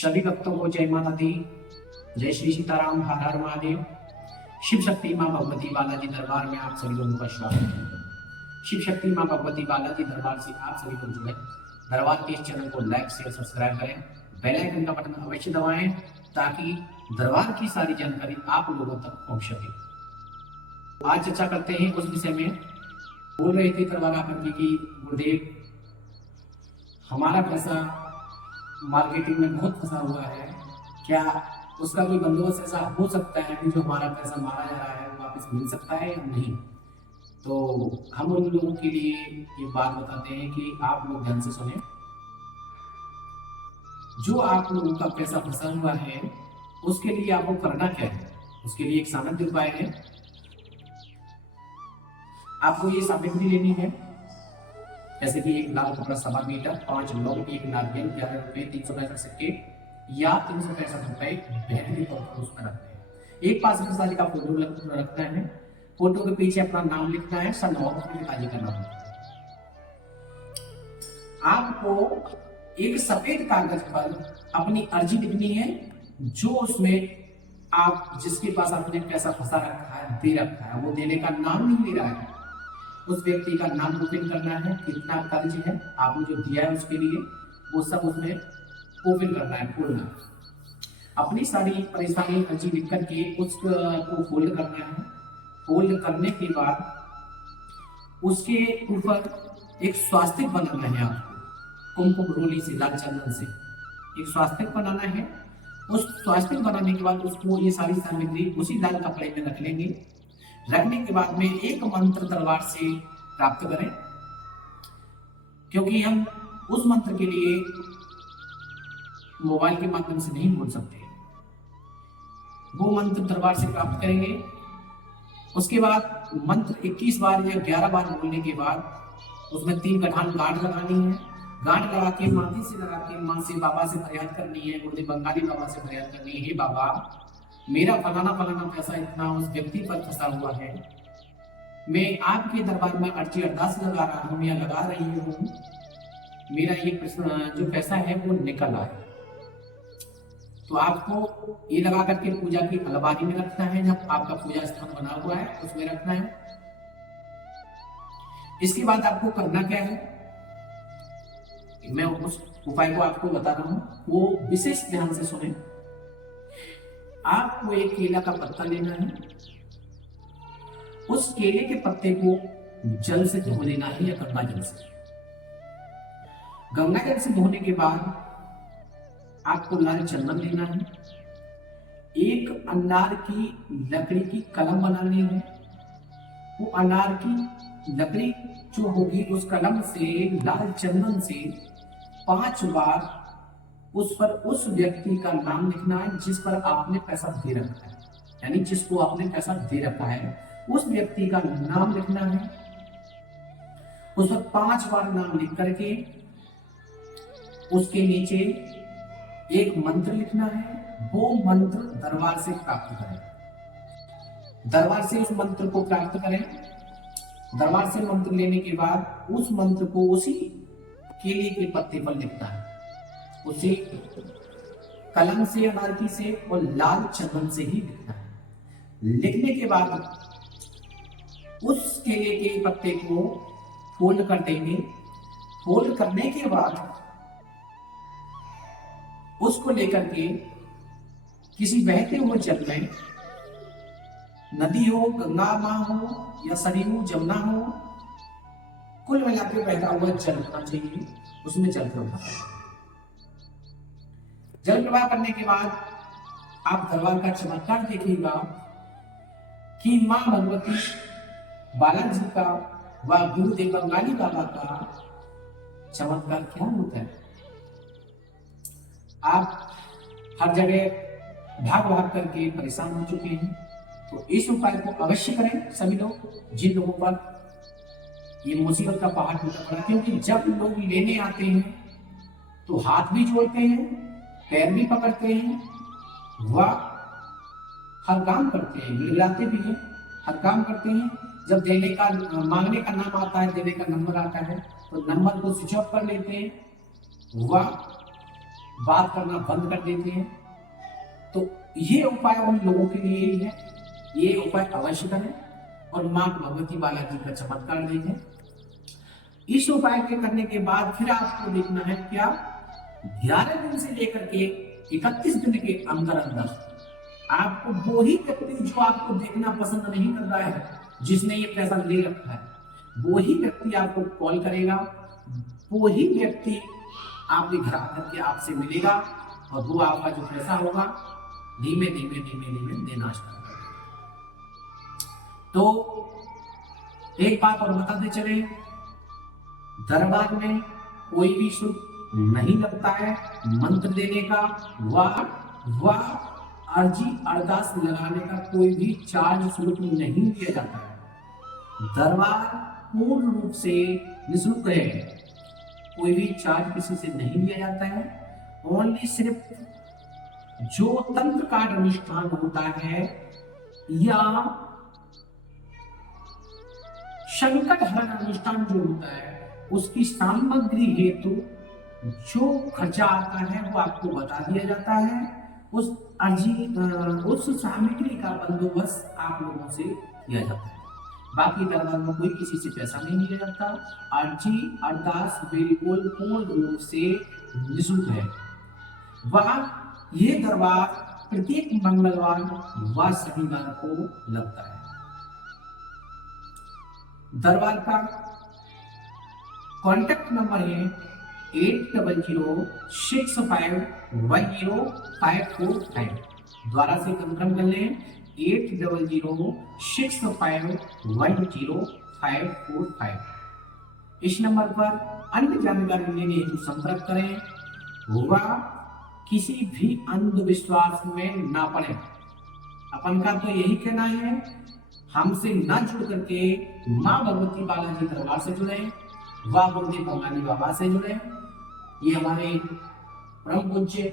सभी भक्तों को जय माता दी, जय श्री सीताराम, हर हर महादेव। शिव शक्ति माँ भगवती बालाजी दरबार में आप सभी लोगों का स्वागत है। शिव शक्ति माँ भगवती बालाजी दरबार से आप सभी लोग जुड़े। दरबार के इस चैनल को लाइक शेयर सब्सक्राइब करें, बेल आइकन का बटन अवश्य दबाएं ताकि दरबार की सारी जानकारी आप लोगों तक पहुंच सके। आज चर्चा करते हैं उस विषय में। बोल रहे थे दरबार आकर के कि गुरुदेव हमारा पैसा मार्केटिंग में बहुत फंसा हुआ है, क्या उसका कोई बंदोबस्त ऐसा हो सकता है कि जो हमारा पैसा मारा जा रहा है वो वापस मिल सकता है या नहीं। तो हम उन लोगों के लिए ये बात बताते हैं कि आप लोग ध्यान से सुने। जो आप लोगों का पैसा फंसा हुआ है उसके लिए आपको करना क्या है, उसके लिए एक सामर्थ्य उपाय है। आपको ये सामग्री लेनी है, जैसे कि एक लाल कपड़ा 1.25 मीटर, 5 लौंग, एक नारियल, 11 रुपए, 365 सिक्के या 365 रुपए भेंट के तौर पर उसमें रखते हैं। एक पास साली का फोटो रखना है, फोटो के पीछे अपना नाम लिखना है, सन और अपने पिताजी का नाम लिखना है। आपको एक सफेद कागज पर अपनी अर्जी लिखनी है, जो उसमें आप जिसके पास आपने पैसा फंसा रखा है, दे रखा है, वो देने का नाम नहीं ले रहा है, उस व्यक्ति का नाम ओपन करना है, कितना कर्ज है आपने जो दिया है उसके लिए, वो सब उसमें ओपन करना है, खोलना है। अपनी सारी परेशानी अर्जी लिख करके उसको फोल्ड करना है। फोल्ड करने के बाद उसके ऊपर एक स्वास्तिक बनाना है आपको, कुमकुम रोली से, लाल चंदन से एक स्वास्तिक बनाना है। उस स्वास्तिक बनाने के बाद उसको ये सारी सामग्री उसी लाल कपड़े में रख लेंगे। रखने के बाद में एक मंत्र दरबार से प्राप्त करें, क्योंकि हम उस मंत्र के लिए मोबाइल के माध्यम से नहीं बोल सकते। वो मंत्र दरबार से प्राप्त करेंगे। उसके बाद मंत्र 21 बार या 11 बार बोलने के बाद उसमें 3 गठान गांठ लगानी है। गांठ लगा के माथे से लगा के माँ से, बाबा से फरियाद करनी है, गुरुदेव बंगाली बाबा से फरियाद करनी है, हे बाबा मेरा फलाना फलाना पैसा इतना उस व्यक्ति पर फंसा हुआ है, मैं आपके दरबार में अर्जी अरदास लगा रहा हूँ या लगा रही हूँ, मेरा ये जो पैसा है वो निकल आए। तो आपको ये लगा करके पूजा की अलमारी में रखना है, जब आपका पूजा स्थान बना हुआ है उसमें रखना है। इसके बाद आपको करना क्या है, मैं उस उपाय को आपको बता रहा हूँ, वो विशेष ध्यान से सुने। आपको एक केला का पत्ता लेना है, उस केले के पत्ते को जल से धो लेना है या गंगा जल से। गंगा जल से धोने के बाद आपको लाल चंदन लेना है, एक अनार की लकड़ी की कलम बनानी है। वो अनार की लकड़ी जो होगी उस कलम से लाल चंदन से 5 बार उस पर उस व्यक्ति का नाम लिखना है जिस पर आपने पैसा दे रखा है, यानी जिसको आपने पैसा दे रखा है उस व्यक्ति का नाम लिखना है। उस पर 5 बार नाम लिख करके उसके नीचे एक मंत्र लिखना है। वो मंत्र दरबार से प्राप्त करें। दरबार से उस मंत्र को प्राप्त करें। दरबार से मंत्र लेने के बाद उस मंत्र को उसी केले के पत्ते पर लिखना है, उसी कलम से, अनारकी से और लाल चंदन से ही लिखना है। लिखने के बाद उस केले के पत्ते को फोल्ड कर देंगे। फोल्ड करने के बाद उसको लेकर के किसी बहते हुए जल में, नदी हो, गंगा माँ हो या सरयू जमुना हो, कुल मिला के बहता हुआ जल होना चाहिए, उसमें जल प्रवाह करें। जल प्रवाह करने के बाद आप दरबार का चमत्कार देखिएगा कि माँ भगवती बालाजी का व गुरुदेव बंगाली बाबा का चमत्कार क्या होता है। आप हर जगह भाग भाग करके परेशान हो चुके हैं, तो इस उपाय को अवश्य करें सभी लोग, जिन लोगों पर ये मुसीबत का पहाड़ टूटा पड़ा। क्योंकि जब लोग लेने आते हैं तो हाथ भी जोड़ते हैं, पैर भी पकड़ते हैं, वह हर काम करते हैं, गिड़गिड़ाते भी हैं, हर काम करते हैं। जब देने का, मांगने का नाम आता है, देने का नंबर आता है, तो नंबर को स्विच ऑफ कर लेते हैं। वह बात करना बंद कर देते हैं। तो ये उपाय उन लोगों के लिए ही है, ये उपाय अवश्य करें और मां भगवती बालाजी का चमत्कार देखें। इस उपाय के करने के बाद फिर आपको देखना है क्या 11 दिन से लेकर के 31 दिन के अंदर अंदर आपको वो ही व्यक्ति जो आपको देखना पसंद नहीं कर रहा है, जिसने ये पैसा ले रखा है, वो ही व्यक्ति आपको कॉल करेगा, वो ही व्यक्ति आपके घर आकर के आपसे मिलेगा और वो आपका जो पैसा होगा धीमे धीमे धीमे धीमे देना स्टार्ट कर देगा। तो एक बात और बताते चले, दरबार में कोई भी शुल्क नहीं लगता है मंत्र देने का, व अर्जी अरदास लगाने का कोई भी चार्ज शुल्क नहीं लिया जाता है। दरबार पूर्ण रूप से निःशुल्क है, कोई भी चार्ज किसी से नहीं लिया जाता है। ओनली सिर्फ जो तंत्र का अनुष्ठान होता है या संकट हरण अनुष्ठान जो होता है, उसकी सामग्री हेतु जो खर्चा आता है वो आपको बता दिया जाता है। उस सामग्री का बंदोबस्त आप लोगों से किया जाता है। बाकी दरबार में कोई किसी से पैसा नहीं लिया जाता। अर्जी अरदास बिल्कुल पूर्ण रूप से निःशुल्क है। वह ये दरबार प्रत्येक मंगलवार व शनिवार को लगता है। दरबार का कॉन्टैक्ट नंबर है 8006510545। द्वारा से कंफर्म कर लें 8006510545। इस नंबर पर अन्य जानकारी लेने हेतु संपर्क करें। होगा किसी भी अंधविश्वास में ना पड़े। अपन का तो यही कहना है, हमसे ना जुड़ करके मां भगवती बालाजी दरबार से जुड़े, व गुरुदेव बंगाली बाबा से जुड़े। ये हमारे परम पूज्य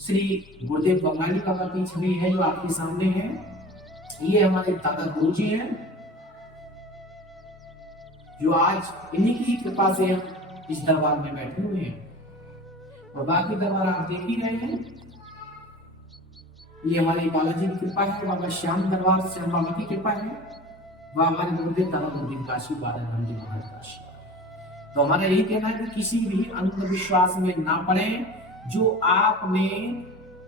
श्री गुरुदेव बंगाली बाबा की छवि है जो आपके सामने है। ये हमारे दादा गुरु जी हैं, जो आज इन्हीं की कृपा से हम इस दरबार में बैठे हुए हैं। और बाकी दरबार आप देख ही रहे हैं। ये हमारे बालाजी की कृपा है, बाबा श्याम दरबार श्याम बाबा की कृपा है, वह हमारे गुरुदेव दादा गुरुदेव का आशीर्वाद है, महाराज का आशीर्वाद। तो हमारा यही कहना है कि किसी भी अंधविश्वास में ना पड़े। जो आपने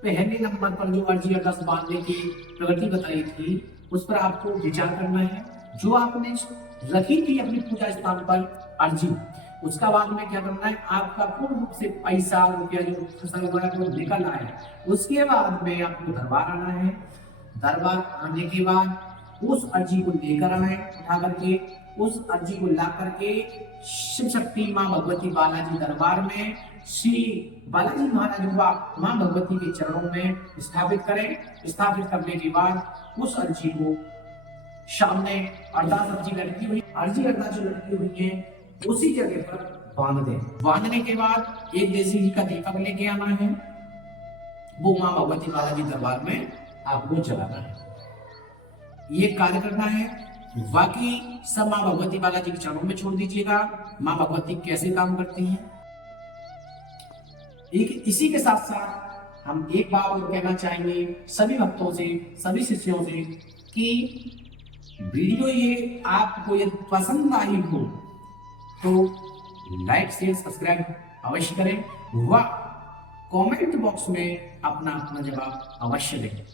पहले नंबर पर जो अर्जी अरदास बांधने की प्रगति बताई थी, उस पर आपको विचार करना है। जो आपने रखी थी अपनी पूजा स्थान पर अर्जी, उसका बाद में क्या करना है, आपका पूर्ण रूप से पैसा रुपया जो फसल वगैरह को निकल आए, उसके बाद में आपको दरबार आना है। दरबार आने के बाद उस अर्जी को लेकर आना है, उठा करके उस अर्जी को ला करके शिव शक्ति मां भगवती बालाजी दरबार में श्री बालाजी महाराज मां भगवती के चरणों में स्थापित करें। स्थापित करने के बाद उस अर्जी को सामने अरदास अर्जी लटकी हुई अरदास जो लटकी हुई है उसी जगह पर बांध दें। बांधने के बाद एक देसी घी का दीपक लेके आना है, वो मां भगवती बालाजी दरबार में आपको जलाना है। ये कार्य करना है। बाकी सब मां भगवती बालाजी के चरणों में छोड़ दीजिएगा। मां भगवती कैसे काम करती हैं। इसी के साथ साथ हम एक बात और कहना चाहेंगे सभी भक्तों से, सभी शिष्यों से कि वीडियो ये आपको यदि पसंद आई हो तो लाइक शेयर सब्सक्राइब अवश्य करें व कमेंट बॉक्स में अपना अपना जवाब अवश्य दें।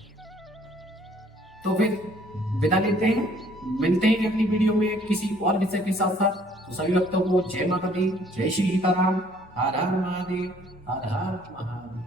तो फिर विदा लेते हैं, मिलते हैं अगली वीडियो में किसी और विषय के साथ साथ। तो सभी भक्तों को जय माता दी, जय श्री सीताराम, हर हर महादेव, हर हर महादेव।